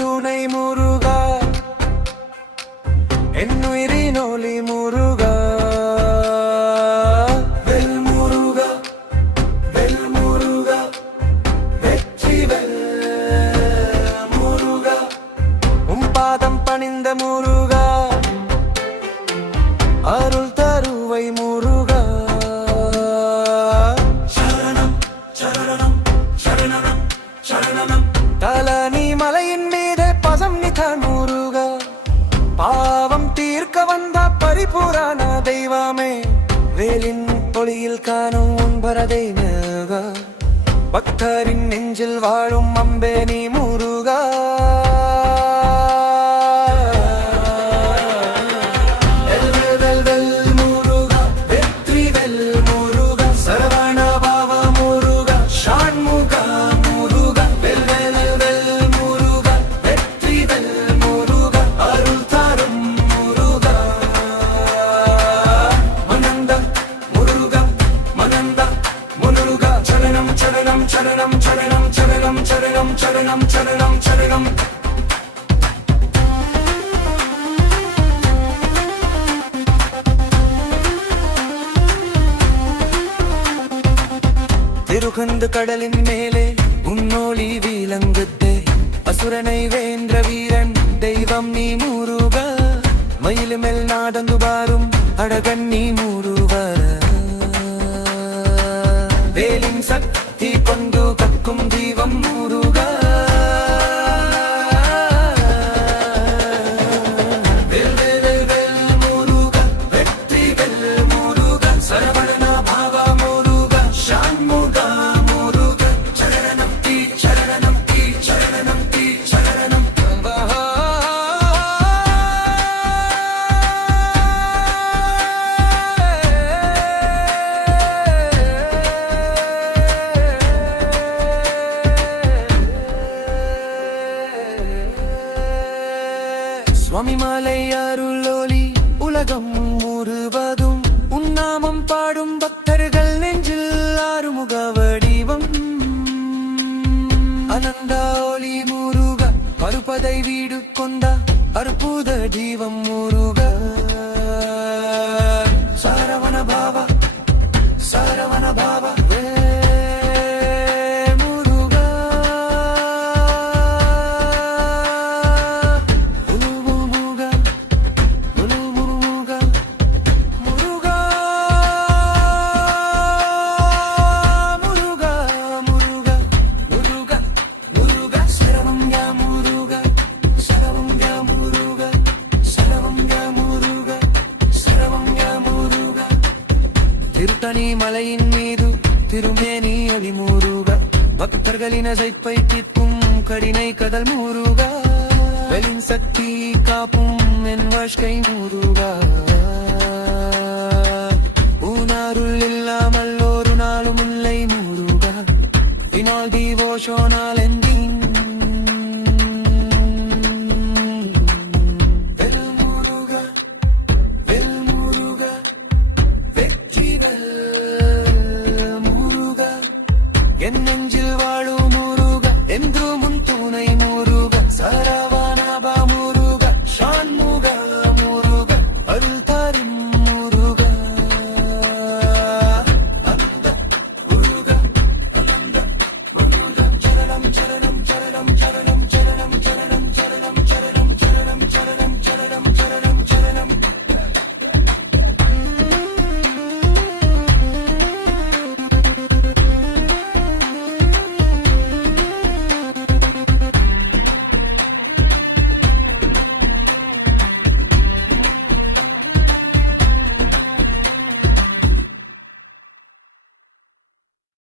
துணை முருகா என்னுயிரினொலி முருகா வெல் முருகா வெல் முருகா வெற்றி வெல் முருகா பாதம் பணிந்த முருகா அருள் தருவை முருகா சரணம் சரணம் சரணம் சரணம் தலனி மலையின் முருகா பாவம் தீர்க்க வந்த பரிபூரண தெய்வமே வேலின் ஒளியில் காணும் உன்பரதை முருகா பக்தரின் நெஞ்சில் வாழும் அம்பே நீ முருகா சரணம் சரணம் சரணம் சரணம் சரணம் சரணம் சரணம் திருகுந்து கடலின் மேலே உன்னோலி விளங்குதே அசுரனை வேன்ற வீரன் தெய்வம் நீ முருகா மயிலுமெல் நாடந்து பாரும் அழகன் நீ முருகா வேலின் சக்தி கொண்டு கக்கும் தீவம் முருகா வெல் வெல் வெல் முருகா வெற்றி வெல் முருகா சரவண பாவ முருகா ஷண்முகா முருகா சரணம் தீ சரணம் தீ சரணம் தீ சரணம் சுவாமி மாலை அருளொலி உலகம் முழுவதும் உன்னாமம் பாடும் பக்தர்கள் நெஞ்சில் ஆறுமுக வடிவம் அனந்தா ஒலி முருகா பருப்பதை வீடு கொண்ட அற்புத ஜீவம் முருகா சரவண பாவா சரவண பாவா திருத்தணி மலையின் மீது திருமேனி ஒளி முருகா பக்தர்களின் அசைப்பை தீர்க்கும் கடினை கடல் முருகா வெலின் சக்தி காப்பும் என் வாழ்க்கை முருகா உணருள் இல்லாமல் ஒரு நாளும் இல்லை முருகா பின்னால் தீவோஷோனால் எந்தின் என் நெஞ்சில் வாழும் முருகா என்றும்